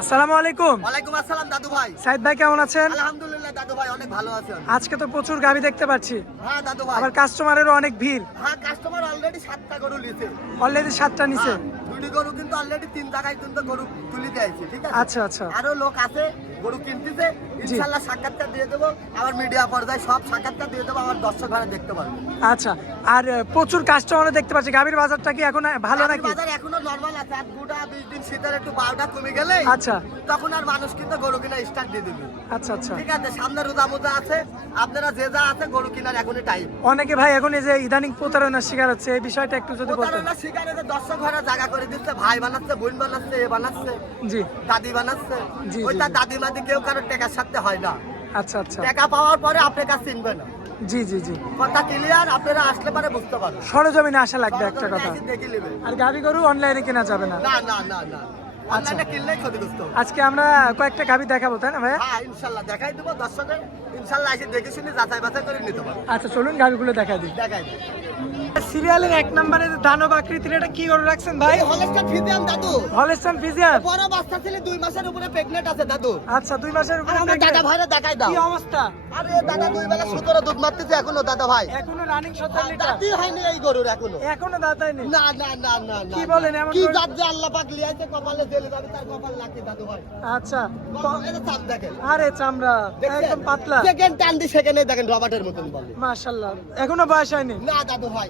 আসসালামু আলাইকুম। ওয়ালাইকুম আসসালাম দাদু ভাই। সাইদ ভাই কেমন আছেন? আলহামদুলিল্লাহ দাদু ভাই, অনেক ভালো আছেন। আজকে তো প্রচুর গাবি দেখতে পাচ্ছি। হ্যাঁ দাদু ভাই। আবার কাস্টমারেরও অনেক ভিড়। হ্যাঁ, কাস্টমার অলরেডি 7টা গরু নিছে। অলরেডি 7টা নিছে। দুটি গরু কিন্তু অলরেডি 3 জায়গায় কিন্তু গরু তুলিতে আইছে, ঠিক আছে? আচ্ছা আচ্ছা। আরো লোক আছে গরু কিনতেছে, ইনশাআল্লাহ সাক্ষাৎকার দিয়ে দেবো। আবার মিডিয়া পর্দায় সব সাক্ষাৎকার দিয়ে দেবো, আমার দর্শক ভাড়া দেখতে পারবে। আচ্ছা, আর প্রচুর কাস্টমারও দেখতে পাচ্ছি। গাবির বাজারটা কি এখন ভালো নাকি? বাজার এখনো নরমাল আছে। আর 2-20 দিন শীতের একটু 12টা কমে গেলে আচ্ছা, তখন আর মানুষ কিন্তু গরু কিনা স্টার্ট দিয়ে দিবে। আচ্ছা আচ্ছা। ঠিক আছে, সামনে রোজা মোজা আছে, আপনারা যে যা আছে গরু কিনার এখনই টাইম। অনেকে ভাই এখন এই যে ইদানিং প্রতারণার শিকার হচ্ছে, এই বিষয়টা একটু যদি বলতেন। প্রতারণার শিকারে যে দর্শক ভাড়া জায়গা করে দিচ্ছে, ভাই বানাচ্ছে, বোন বানাচ্ছে, এ বানাচ্ছে, জি দাদি বানাচ্ছে। জি, ওই জি, তার জি। দাদি মাদি কেউ কারোর টাকার সাথে হয় না। আচ্ছা আচ্ছা। টাকা পাওয়ার পরে আপনার কাছে চিনবে না। জি জি জি। কথা ক্লিয়ার, আপনারা আসলে পরে বুঝতে পারবেন। সরজমিনে আসা লাগবে একটা কথা। সরজমিনে এসে দেখে নেবেন। আর গাবি গরু অনলাইনে কেনা যাবে না। না না না না, অনলাইনে কিনলেই ক্ষতিগ্রস্ত হবে। আজকে আমরা কয়েকটা গাবি দেখাবো, তাই না ভাই? হ্যাঁ ইনশাল্লাহ দেখাই দেবো দর্শকের। ইনশাল্লাহ এসে দেখে শুনে যাচাই বাছাই করে নিতে পারবো। আচ্ছা চলুন গাবিগুলো দেখাই দিই। দেখাই দেবো। সিরিয়ালের 1 নম্বরে দানব আকৃতির এটা কি গরু রাখছেন ভাই? এই হলস্টাইন ফ্রিজিয়ান দাদু। Holstein Friesian. বড় বাচ্চা ছেলে 2 মাসের উপরে প্রেগন্যান্ট আছে দাদু। আচ্ছা 2 মাসের উপরে আমার দাদা ভাইরা দেখাই দাও। কি অবস্থা? আরে দাদা 2 বেলা 17 দুধ মারতেছে এখনো দাদা ভাই। এখনো রানিং 17 লিটার। দাঁতই হয়নি এই গরুর এখনো। এখনো দাঁতাই নেই। না না না না না। কি বলেন এমন কি গরু? জাত যে আল্লাহ পাক লিয়াইছে কপালে জেলে যাবে, তার কপাল লাকি দাদু ভাই। আচ্ছা এটা চাপ দেখেন। আরে চামড়া একদম পাতলা। সেকেন্ড টান দি সেকেন্ডে দেখেন রবার্টের মতন বলে। মাশাআল্লাহ, এখনো বয়স হয়নি। না দাদু ভাই,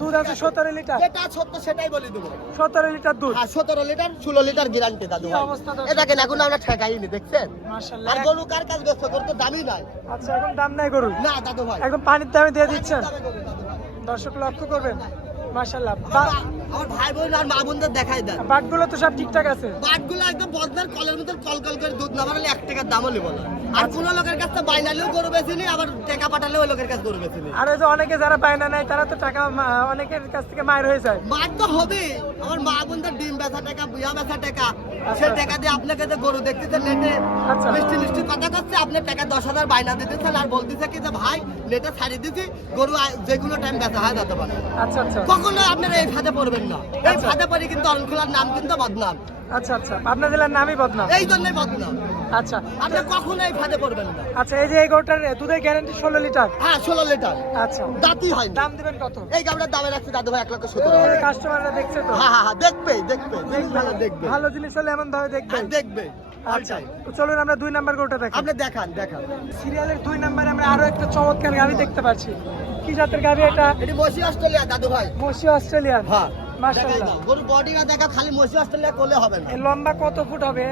দুধ আছে 17 লিটার। যেটা সত্য সেটাই বলে দেবো। 17 লিটার দুধ। হ্যাঁ 17 লিটার 16 লিটার গ্যারান্টি দাদু কি ভাই। অবস্থা দর্শক? এটা দেখেন এখন আমরা ঠেকাইনি, দেখছেন? মাশাআল্লাহ। আর গরু কার কাছে ব্যস্ত করতে দামই নাই। আচ্ছা এখন দাম নাই গরু। না দাদু ভাই, একদম পানির দামে দিয়ে দিচ্ছেন। দামে গরু দাদু ভাই। দর্শক লক্ষ্য করবেন। মাশাআল্লাহ। আমার ভাই বোন আর মা বোনদের দেখাই দেন। বাটগুলো তো সব ঠিকঠাক আছে। বাটগুলো একদম বদনার কলের মধ্যে কলকল করে দুধ না বাড়ালে 1 টাকার দামও নেব না। আর কোন লোকের কাছে বাইনালেও গরু বেচিনি, আবার টাকা পাঠালেও ওই লোকের কাছে গরু বেচিনি। আর ওই যে অনেকে যারা পায় না নাই তারা তো টাকা অনেকের কাছ থেকে মায়ের হয়ে যায়। বাট তো হবে। আমার মা বোনদের ডিম বেচা টাকা, বুয়া বেচা টাকা, আচ্ছা। সে টাকা দিয়ে আপনাকে যে গরু দেখতেছে নেটে আচ্ছা। মিষ্টি মিষ্টি কথা করছে, আপনার টাকা 10,000 বাইনা দিতেছেন আর বলতেছে কি যে ভাই নেটে ছাড়িয়ে দিচ্ছি গরু যেগুলো টাইম বেচা হয় যেতে পারে। আচ্ছা আচ্ছা কখনো আপনারা এই ফাঁদে পড়বেন না। এই আচ্ছা। ফাঁদে পড়ে কিন্তু অরণখোলার নাম কিন্তু বদনাম। আচ্ছা আচ্ছা। আপনার জেলার নামই বদনাম। এই জন্যই বদনাম। আচ্ছা আপনি কখনো এই ফাঁদে পড়বেন না। আচ্ছা। এই যে এই গরুটার দুধের গ্যারান্টি 16 লিটার। হ্যাঁ 16 লিটার। আচ্ছা দাঁতই হয় না। দাম দিবেন কত? এই গাবড়ার দামে রাখছে দাদু ভাই 1,17,000। কাস্টমাররা দেখছে তো। হ্যাঁ হ্যাঁ হ্যাঁ, দেখবে দেখবে দেখবে। ভালো জিনিস হলে এমন ভাবে দেখবে। হ্যাঁ, দেখবে। আচ্ছা তো চলুন আমরা 2 নাম্বার গরুটা দেখি। আপনি দেখান দেখান। সিরিয়ালের 2 নাম্বারে আমরা আরো একটা চমৎকার গাভি দেখতে পাচ্ছি। কি জাতের গাভি এটা? এটি মসি অস্ট্রেলিয়া দাদু ভাই। মসি অস্ট্রেলিয়ান। হ্যাঁ মাশাআল্লাহ। দেখাই দাও। গরু বডি না দেখা, খালি মসি অস্ট্রেলিয়া করলে হবে না। এর লম্বা কত ফুট হবে?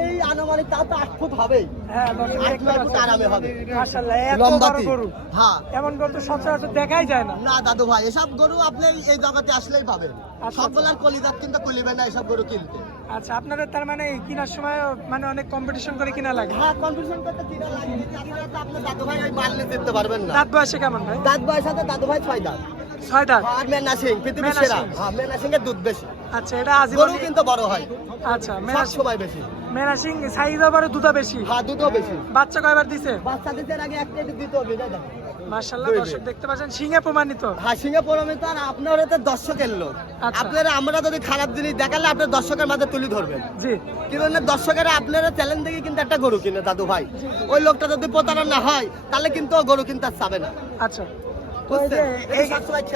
এই আনুমানিক তাও তো 8 ফুট হবেই। হ্যাঁ দর্শক 8 দেখতে ফুট পাচ্ছেন। আরামে হবে। মাশাআল্লাহ এত বড় লম্বাতে। গরু। হ্যাঁ এমন গরু তো সচরাচর দেখাই যায় না। না দাদু ভাই, এসব গরু আপনি এই জগতে আসলেই পাবেন। আচ্ছা। সবগুলার কলিজাত কিন্তু কুলিবে না এসব গরু কিনতে। আচ্ছা আপনাদের তার মানে এই কেনার সময় মানে অনেক কম্পিটিশন করে কিনা লাগে। হ্যাঁ কনফিউশন করতে কিনা লাগে। আপনারা তো আপনার দাদু ভাই ওই মাল নিতে দিতে পারবেন না। দাঁত বয়সে কেমন ভাই? দাঁত বয়স আছে দাদু ভাই 6 দাঁত। 6 দাঁত। আর মেনা সিং পৃথিবীর মেনা সেরা। সিং। হ্যাঁ মেনা সিং এর দুধ বেশি। আচ্ছা এটা গরু আজীবন। কিন্তু বড় হয়। আচ্ছা সব সময় বেশি। মেনাসিং সাইজ আবার দুধা বেশি। হ্যাঁ দুধও বেশি। বাচ্চা কয়বার দিছে? বাচ্চা দিতে আগে একটা একটু দিতে হবে তাই না? মাশাআল্লাহ দর্শক দেখতে পাচ্ছেন সিংহে প্রমাণিত। হ্যাঁ সিংহে পরমিত। আর আপনারা তো দর্শকের লোক। আচ্ছা। আপনারা আমরা যদি খারাপ জিনিস দেখালে আপনার দর্শকের মাঝে তুলে ধরবেন। জি কিন্তু দর্শকেরা আপনারা চ্যালেঞ্জ দেখে কিন্তু একটা গরু কিনে দাদু ভাই। ওই লোকটা যদি প্রতারণা হয় তাহলে কিন্তু ও গরু কিনতে চাবে না। আচ্ছা তো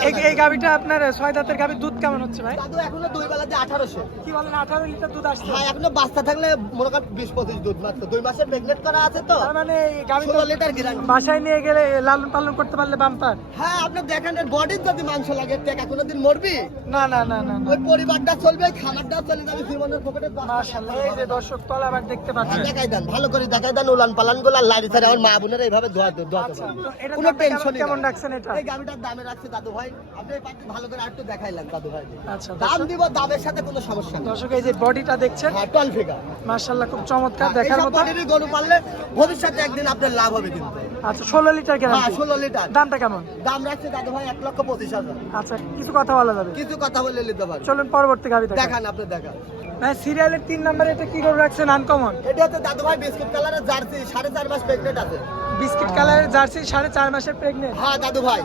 এই যে এই গাবিটা আপনার 6 দাঁতের গাবির দুধ কেমন হচ্ছে ভাই? দাদু এখনো 2 বেলা দিয়ে 1800। কি বলেন 18 লিটার দুধ আসছে? হ্যাঁ এখনো বাচ্চা থাকলে মনে করেন 20-25 দুধ মাত্র। 2 মাসের প্রেগনেন্ট করা আছে তো। তার মানে এই গাবি 16 লিটার গ্যারান্টি। বাসায় নিয়ে গেলে লালন পালন করতে পারলে বাম্পার। হ্যাঁ আপনি দেখেন এর বডির যদি মাংস লাগে টাকা কোনোদিন মরবি? না না না না না। ওই পরিবারটা চলবে, খামারটাও চলে যাবে, জীবনের পকেটে মাশাআল্লাহ এই যে দর্শক তলা আবার দেখতে পাচ্ছেন। দেখাই দেন, ভালো করে দেখাই দেন। উলান পালান গুলো লাড়ি ছাড়া আমার মা বোনেরা এইভাবে দোয়াতে আচ্ছা তো এটা কোনো টেনশন কেমন রাখছেন এটা? এই গাড়িটার দামে রাখছে দাদু ভাই। আপনি এই পার্টি ভালো করে আরেকটু দেখাইলেন দাদু ভাই। আচ্ছা দাম দিব, দামের সাথে কোনো সমস্যা নেই। দর্শক এই যে বডিটা দেখছেন হ্যাঁ টল ফিগার। মাশাআল্লাহ খুব চমৎকার দেখার এইসব মতো। বডিরই গরু পাললে ভবিষ্যতে একদিন আপনার লাভ হবে কিন্তু। আচ্ছা 16 লিটার হ্যাঁ গ্যারান্টি। 16 লিটার। দামটা কেমন? দাম রাখছে দাদু ভাই 1,25,000। আচ্ছা কিছু কথা বলা যাবে? কিছু কথা বলে নিতে পারবেন। চলুন পরবর্তী গাবি দেখান। দেখান আপনি দেখান। ভাই সিরিয়ালের 3 নম্বরে এটা কি করে রাখছেন আনকমন? এটা হচ্ছে দাদু ভাই বিস্কুট কালারের জার্সি, 4.5 মাস প্রেগনেন্ট আছে। বিস্কিট কালারের জার্সি 4.5 মাসের প্রেগনেন্ট। হ্যাঁ দাদু ভাই।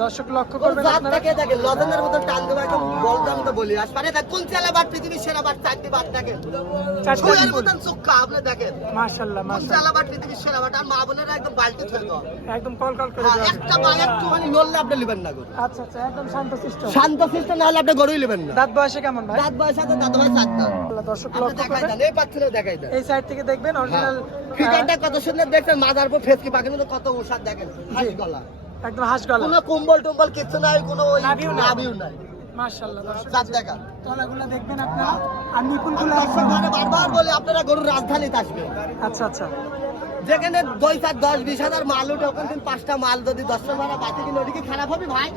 দর্শক লক্ষ্য ওর করবেন জাত আপনারা। দেখে দেখেন লজনের মতো টান দেবো একদম বলতাম তো বলি আর পারে দেখ কোন চালা বাট পৃথিবীর সেরা বাট চারটি বাট দেখেন চারটা ছুঁয়ের বিপুল। মতন চোখা আপনি দেখেন মাশাআল্লাহ কোন মাশাআল্লাহ, চালা বাট পৃথিবীর সেরা বাট আর মা বোনেরা একদম বালতি থই গো একদম কল কল করে হ্যাঁ দেওয়া একটা বা একটুখানি লড়লে আপনি নেবেন না গো আচ্ছা আচ্ছা, একদম শান্ত শিষ্ট। শান্ত শিষ্ট না হলে আপনি গরুই নেবেন না দাঁত বয়সে কেমন ভাই? দাঁত বয়স আছে দাঁত বয়স চারটা দর্শক আপনি লক্ষ্য দেখাই করবেন, দেন এই পাচ্ছিল দেখাই দেন এই সাইড থেকে দেখবেন অরিজিনাল ফিগারটা কত সুন্দর দেখছেন মাথার উপর ফেসকি পাখি মতো কত উষার দেখেন হাঁস গলা একদম হাঁস গলা। কোনো কম্বল টম্বল কিছু নাই কোনো ওই নাভিও নাই। নাভিও নাই মাশাআল্লাহ দর্শক, জাত দেখা তলাগুলো দেখবেন আপনারা আর নিপুলগুলো দর্শক মানে বারবার বলে আপনারা গরুর রাজধানীতে আসবেন আচ্ছা আচ্ছা, যেখানে 2-4-10-20 মাল উঠে ওখান থেকে 5টা মাল যদি 10টা ভাড়া বাকি কিনে ওটি কি খারাপ হবে ভাই?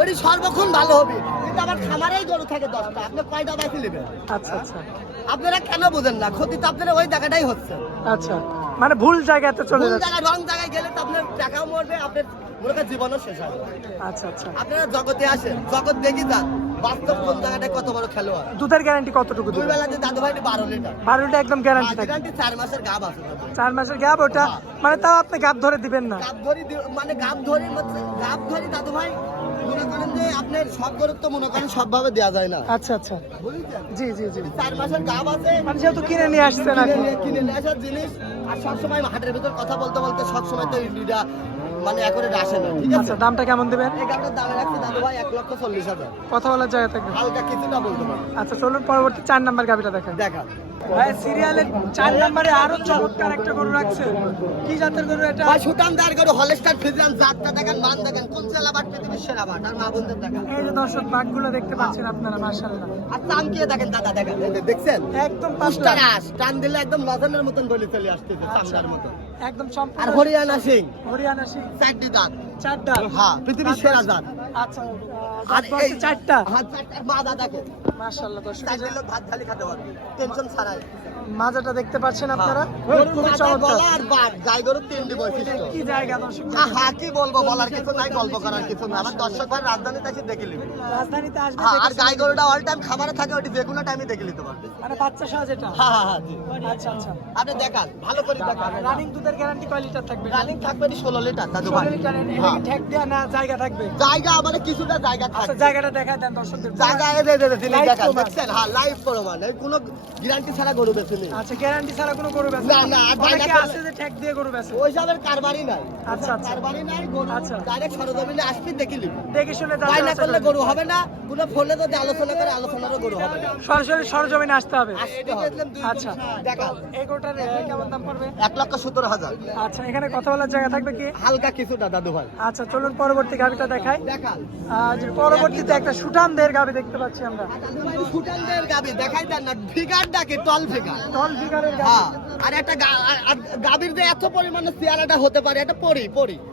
ওটি সর্বক্ষণ ভালো হবে কিন্তু আমার খামারেই গরু থাকে 10টা আপনি কয়টা বাকি নেবেন? আচ্ছা আচ্ছা আপনারা কেন বুঝেন না ক্ষতি তো আপনারা ওই জায়গাটাই হচ্ছে আচ্ছা, মানে ভুল জায়গাতে চলে ভুল যাচ্ছে। জায়গায় রং জায়গায় গেলে তো আপনার টাকাও মরবে আপনার মনে করেন জীবনও শেষ হবে আচ্ছা আচ্ছা, আপনারা জগতে আসেন জগৎ দেখি যান বাস্তব কোন জায়গাটায় কত বড় খেলোয়াড় দুধের গ্যারান্টি কতটুকু দুই দিবেন? বেলাতে দাদু ভাই 12 লিটার 12টা একদম গ্যারান্টি থাকে, গ্যারান্টি 4 মাসের গাব আছে 4 মাসের গ্যাপ ওটা, মানে তাও আপনি গ্যাপ ধরে দিবেন না। গাব ধরি মানে গাব ধরি গাব ধরি দাদু ভাই মনে করেন যে আপনার সব গরু তো মনে করেন সবভাবে দেওয়া যায় না আচ্ছা আচ্ছা, বুঝলেন জি জি জি, 4 মাসের গাব আছে মানে যেহেতু কিনে নিয়ে আসছেন আর কি। কিনে নিয়ে আসার জিনিস আর সবসময় হাটের ভিতর কথা বলতে বলতে সবসময় তো ইন্ডিয়া মানে একরে আসে না ঠিক আছে আচ্ছা, দামটা কেমন দিবেন? এই গাবটার দামে রাখছে দাদু ভাই 1,40,000 কথা বলার জায়গা থাকবে। হালকা কিছুটা বলতে পারি আচ্ছা চলুন পরবর্তী 4 নাম্বার গাবিটা দেখেন। দেখা ভাই সিরিয়ালের 4 নম্বরে আরো চমৎকার একটা গরু রাখছে, কি জাতের গরু এটা? ভাই সুটান দার গরু হলস্টার ফ্রিজিয়ান জাতটা দেখেন মান দেখেন কোন জেলা বাট পৃথিবীর সেরা বাট আর মা বন্ধুদের দেখেন এই যে দর্শক বাঘগুলো দেখতে পাচ্ছেন আপনারা, মাশাআল্লাহ আর চামকিয়ে দেখেন দাদা দেখেন এই যে দেখছেন একদম পাতলা, পুষ্টারাস টান দিলে একদম লজনের মতন বলে চলে আসতেছে চামড়ার মতন একদম আর সম্পূর্ণ হরিয়ানা সিং হরিয়ানা সিং, চারটি দাঁত 4টা। হ্যাঁ পৃথিবীর সেরা জাত আচ্ছা, আর আর এই 4টা। হ্যাঁ চারটার মা দাদাকে মাশাআল্লাহ দর্শক, চার দিলে ভাত ঢালি খেতে পারবে টেনশন ছাড়াই মাজাটা দেখতে পাচ্ছেন আপনারা, গরুর খুবই মাথায় চমৎকার। গলা আর বাঘ গাই গরুর তিনটি বৈশিষ্ট্য কি জায়গা দর্শক, হ্যাঁ কি বলবো বলার কিছু নাই গল্প করার কিছু না আমার দর্শক ভাই রাজধানীতে এসে দেখে নিবে রাজধানীতে আসবে হ্যাঁ আর দেখে গাই শুনে গরুটা অল টাইম খাবারে থাকে ওটি যে কোনো টাইমে দেখে নিতে পারবে মানে বাচ্চা সহ যেটা। হ্যাঁ হ্যাঁ হ্যাঁ জি আচ্ছা আচ্ছা, আপনি দেখান ভালো করে দেখান রানিং দুধের গ্যারান্টি কয় লিটার থাকবে? রানিং থাকবে 16 লিটার দাদু ভাই 16 লিটার। এটা হ্যাঁ। কি ঠেক দেয়া না জায়গা থাকবে? জায়গা আমাদের কিছুটা জায়গা আচ্ছা থাকবে জায়গাটা দেখায় দেন দর্শকদের। জায়গা এই যে জিনিস Live দেখান প্রমাণ। দেখছেন হ্যাঁ লাইভ প্রমাণ এই কোনো গ্যারান্টি ছাড়া গরু বেচে নেই আচ্ছা, গ্যারান্টি ছাড়া কোনো গরু বেচে না, না, আর অনেকে জায়গা আছে যে ঠেক দিয়ে গরু বেচে। ওইসবের কারবারই নাই আচ্ছা, আচ্ছা। কারবারই নাই গরু আচ্ছা। ডাইরেক্ট সরজমিনে আসবি দেখে নিবি দেখে শুনে তাই না যাচাই করলে বাছাই গরু করে। হবে না কোনো ফোনে যদি আলোচনা করে আলোচনারও গরু হবে না সরাসরি সরজমিনে আসতে হবে। আসতে হবে। আচ্ছা, দেখা এই গরুটার কেমন দাম পড়বে? 1,17,000 আচ্ছা, এখানে কথা বলার জায়গা থাকবে কি? হালকা কিছুটা দাদু ভাই আচ্ছা চলুন পরবর্তী গাবিটা দেখাই। দেখান যে পরবর্তীতে একটা সুঠামদের গাবি দেখতে পাচ্ছি আমরা, সুটানদের গাবি দেখাই দেন না ফিগার ডাকে টল ফিগার টল ফিগারের গাবি। হ্যাঁ আর একটা আর গাবির যে এত পরিমাণে চেয়ারাটা হতে পারে এটা পরি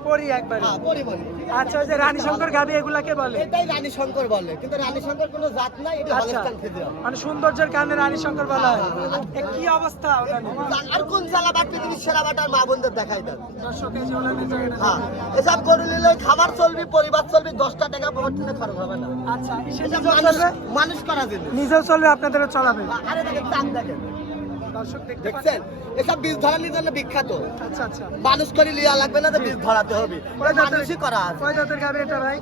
পরি একবারে। হ্যাঁ পরি বলি আচ্ছা, ওই যে রানী শঙ্কর গাবি এগুলাকে বলে। এটাই রানী শঙ্কর বলে কিন্তু রানী শঙ্কর কোনো জাত নাই এটা আচ্ছা, হলস্টাইন ফ্রিজিয়ান মানে সৌন্দর্যের কারণে রানী শঙ্কর বলা হয়। এ কি অবস্থা ওটা নিয়ে? আর কোন জেলা বাট পৃথিবীর সেরা বাট আর মা বোনদের দেখাই দেন দর্শক এই যে ওনাদের জায়গাটা হ্যাঁ দেখেন। এসব গরু নিলে খাবার চলবি পরিবার চলবি 10টা টাকা প্রবর্তনে খরচ হবে না আচ্ছা, সে এসব নিজেও মানুষ চলবে, মানুষ করা জিনিস নিজেও চলবে, আপনাদেরও চলাবে। আরে দেখেন দাম দেখেন দর্শক দেখতে দেখছেন এসব বীজ ধরানির জন্য বিখ্যাত আচ্ছা আচ্ছা, মানুষ করে লিয়া লাগবে না যে বীজ ধরাতে হবে কয় দাঁতের- মানুষই করা আছে কয় দাঁতের গাবি এটা ভাই?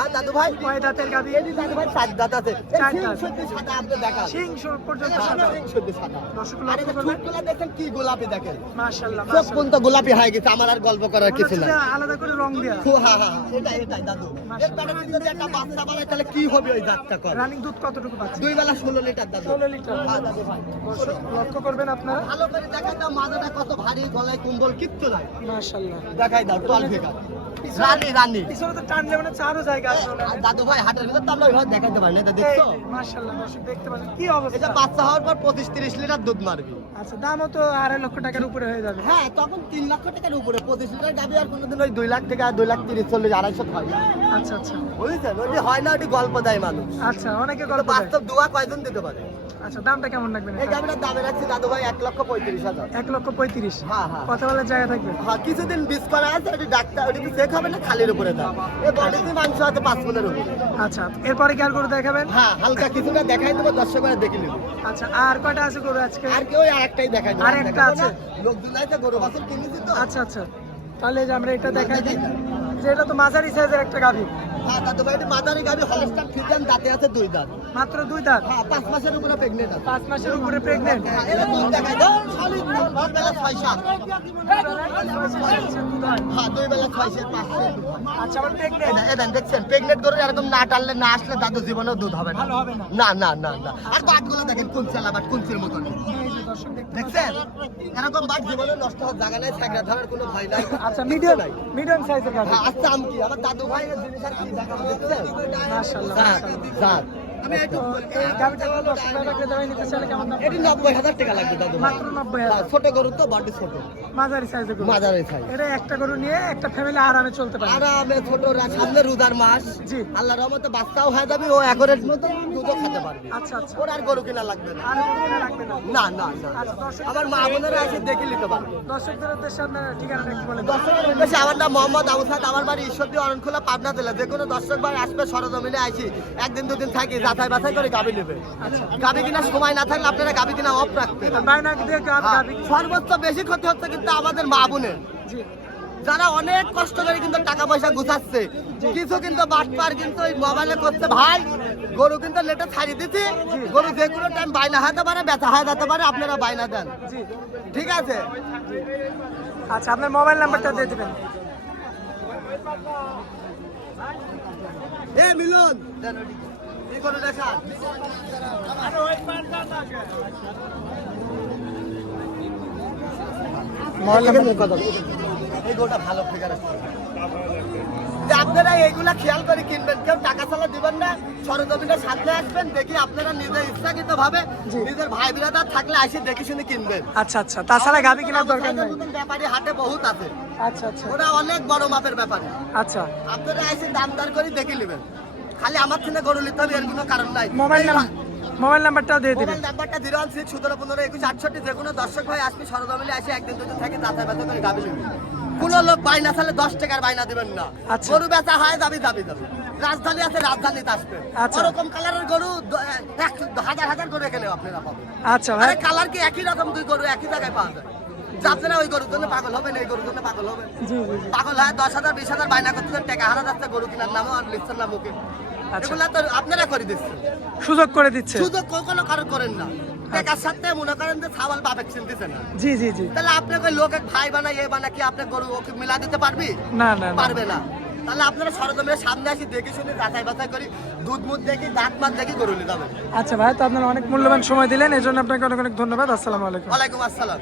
আর দাদু ভাই কয় দাঁতের গাবি? এই যে দাদু ভাই 4 দাঁত আছে এই চার সিং দাঁত। সত্যি সাদা আপনি দেখান শিং পর্যন্ত সাদা। সিং সত্যি সাদা দর্শক আরে লক্ষ্য যে করবেন, ঠোঁটগুলা দেখেন কি গোলাপি দেখেন মাশাআল্লাহ সব মাশাআল্লাহ। কোন তো গোলাপি হয়ে গেছে আমার আর গল্প করার মনে কিছু হচ্ছে নাই যে আলাদা করে রং দেয়া। হ্যাঁ হ্যাঁ এটাই দাদু এর পেটে যদি একটা বাচ্চা বানায় তাহলে কি হবে ওই জাতটা করে রানিং দুধ কতটুকু পাচ্ছে? 2 বেলা 16 লিটার দাদু 16 লিটার। হ্যাঁ দাদু ভাই দর্শক লক্ষ্য করবেন আপনারা, ভালো করে দেখাই দাও মাথাটা কত ভারী গলায় কুম্বল কিচ্ছু নাই মাশাআল্লাহ। দেখাই দাও টল ফিগার রানী পিছনে তো টানলে মানে চারও জায়গা আছে ওনাদের। আর দাদু ভাই হাটের ভিতর তো আমরা ওইভাবে দেখাইতে পারি না এটা দেখছো এই যে, মাশাআল্লাহ দর্শক দেখতে পাচ্ছেন কি এটা অবস্থা। বাচ্চা হওয়ার পর 25-30 লিটার দুধ মারবি আচ্ছা, দামও তো 2.5 লক্ষ টাকার উপরে হয়ে যাবে। হ্যাঁ তখন 3 লক্ষ টাকার উপরে 25 লিটার গাবি আর কোনোদিন ওই 2 লাখ টাকা 2 লাখ 30 40 250 হয় না আচ্ছা আচ্ছা বুঝছেন ওই যে হয় না ওটি গল্প দেয় মানুষ আচ্ছা, অনেকে কিন্তু গল্প দেয়। বাস্তব দোয়া কয়জন দিতে পারে আচ্ছা, দামটা কেমন রাখবেন? এই গাবিটার দামে রাখছি দাদু ভাই 1,35,000 1,35,000। হ্যাঁ হ্যাঁ কথা বলার জায়গা থাকবে। হ্যাঁ কিছুদিন বিষ করা আছে ওটি ডাক্তার ওটি কি চেক হবে না খালির উপরে দাম এই বডিতে মাংস আছে 5 মনের উপরে আচ্ছা, এরপরে কি আর গরু দেখাবেন? হ্যাঁ হালকা কিছুটা দেখাই দেবো দর্শকরা দেখে নেবে আচ্ছা, আর কয়টা আছে গরু আজকে? আর কেউ আরেকটাই দেখাই দেবো আরেকটা আছে? লোকজন আছে গরু বাছুর কিনেছি তো আচ্ছা আচ্ছা, তাহলে এই যে আমরা এটা দেখাই দিই। যে এটা তো মাঝারি সাইজের একটা গাভী। হ্যাঁ দাদু ভাই, এটা মাদারি গাবি, হলস্টাইন ফ্রিজিয়ান, দাঁতে আছে 2 দাঁত। মাত্র 2 দাঁত। হ্যাঁ 5 মাসের উপরে প্রেগনেন্ট আছে। 5 মাসের উপরে প্রেগনেন্ট। হ্যাঁ, এরা দুধ দেখায় দাও, সলিড দুধ বেলা 6-7। হ্যাঁ 2 বেলা 6-7 5 আচ্ছা, আবার প্রেগনেন্ট। এটা দেখছেন প্রেগনেন্ট গরু এরকম না টানলে না আসলে দাদু জীবনেও দুধ হবে না। ভালো হবে না। না না না না। আর বাটগুলো দেখেন কুঞ্চেলা বাট, কুঞ্চের মতন। এই যে দর্শক দেখতে দেখছেন এরকম বাট জীবনে নষ্ট হওয়ার জায়গা নাই, থাকরা ধরার কোনো ভয় নাই। আচ্ছা, কিচ্ছু নাই। মিডিয়াম সাইজের গাভী। হ্যাঁ আচ্ছা, আমি কি আমার দাদু ভাইয়ের জিনিস আর কি দেখাবো, দেখছেন? মাশাআল্লাহ, হ্যাঁ, মাশাআল্লাহ। জাত। তো এই গাভীটা তো দর্শক ভাইরা ক্রেতা ভাই নিতে চাইলে কেমন দাম? এটি 90,000 টাকা লাগবে দাদু ভাই। মাত্র 90,000। হ্যাঁ, ছোট গরু তো বডি ছোট, মাঝারি সাইজের গরু। মাজারে খাই। এটা একটা গরু নিয়ে একটা ফ্যামিলি আরামে চলতে পারে। আরামে ছোটরা, সামনে রোজার মাস, জি। আল্লাহর রহমতে বাচ্চাও হয়ে যাবে, ও একরের মতো দুধও খেতে পারবে। আচ্ছা, আচ্ছা। ওর আর গরু কিনা লাগবে না। আর কোনো কিনা লাগবে না। না না না। আচ্ছা, দর্শক আমার মা বোনেরা এসে দেখে নিতে পারবে। দর্শকদের উদ্দেশ্যে আপনার ঠিকানাটা একটু বলে দিন। দর্শকের উদ্দেশ্যে আমার নাম মোহাম্মদ আবু সাদ, আমার বাড়ি ঈশ্বরদী অরণখোলা, পাবনা জেলা। যে কোনো দর্শক ভাই আসবে, সরজমিনে আইছি, একদিন দুদিন থাকি, যাচাই বাছাই করে গাবি নেবে। আচ্ছা। গাবি কিনা সময় না থাকলে আপনারা গাবি কিনা অফ রাখবেন। বাইনা দিয়ে গাভী। সর্বোচ্চ বেশি ক্ষতি হচ্ছে কিন্তু আমাদের মা বোনের, জি। যারা অনেক কষ্ট করে কিন্তু টাকা পয়সা গুছাচ্ছে, কিছু কিন্তু বাটপার কিন্তু ওই মোবাইলে করতে, ভাই গরু কিন্তু নেটে ছাড়িয়ে দিচ্ছি, গরু যে কোনো টাইম বাইনা হাতে পারে, ব্যথা হয়ে যেতে পারে, আপনারা বাইনা দেন, জি। ঠিক আছে? আচ্ছা, আপনার মোবাইল নাম্বারটা দিয়ে দিবেন। এ মিলন এই গরু দেখান। মোবাইল নাম্বার এই গরুটা ভালো ফিগার আছে। যে আপনারা এইগুলা খেয়াল করে কিনবেন, কেউ টাকা ছাড়া দিবেন না, সরজমিনের সাথে আসবেন, দেখি আপনারা নিজে ইচ্ছাকৃত ভাবে জি। নিজের ভাই বিরাদার থাকলে আসি দেখে শুনে কিনবেন। আচ্ছা, আচ্ছা। তাছাড়া গাভী কেনার দরকার নাই। ব্যাপারী হাটে বহুত আছে, আচ্ছা, আচ্ছা। ওরা অনেক বড় মাপের ব্যাপারী। আচ্ছা, আপনারা এসে দাম দর করে দেখে নেবেন, খালি আমার থেকে গরু নিতে হবে এর কোনো কারণ নাই। মোবাইল নাম্বারটাও দিয়ে দিবেন। মোবাইল নাম্বারটা 016-17-15-21-68। যে কোনো দর্শক ভাই আসবে, সরজমিনে আসে একদিন দুদিন থেকে যাচাই বাছাই করে গাবি নেবেন। কোনো লোক বাইনা ছাড়লে 10 টাকার বাইনা দিবেন না। আচ্ছা। গরু বেচা হয় যাবি যাবি যাবি, রাজধানী আছে, রাজধানীতে আসবে। আচ্ছা। ওরকম কালারের গরু হাজার হাজার গরু এখানে আপনারা পাবেন। আচ্ছা ভাই। আরে কালার কি একই রকম, দুই গরু একই জায়গায় পাওয়া যায়। যে আপনারা ওই গরুর জন্য পাগল হবেন, এই গরুর জন্য পাগল হবেন। জি, জি, জি। পাগল হয় 10,000 20,000 বাইনা করতেছেন, টাকা হারা যাচ্ছে গরু কেনার নামে আর লিখছেন না মুখে। আচ্ছা। এগুলা তো আপনারা করে দিচ্ছেন, সুযোগ করে দিচ্ছে। শুধু কোনো কারণ করেন না। টাকার সাথে মনে করেন যে ছাওয়াল বাপেক চিনতেছে না, জি, জি, জি। তাহলে আপনাকে লোক এক ভাই বানাই এ বানা কি আপনার গরু ওকে মিলা দিতে পারবি? না, না, না। পারবে না। তাহলে আপনারা সরজমিনের সামনে আসি, দেখে শুনে যাচাই বাছাই করি, দুধ মুধ দেখি, দাঁত মাত দেখি গরু নিতে হবে। আচ্ছা ভাই, তো আপনারা অনেক মূল্যবান সময় দিলেন, এজন্য আপনাকে অনেক অনেক ধন্যবাদ। আসসালামু আলাইকুম। ওয়ালাইকুম আসসালাম।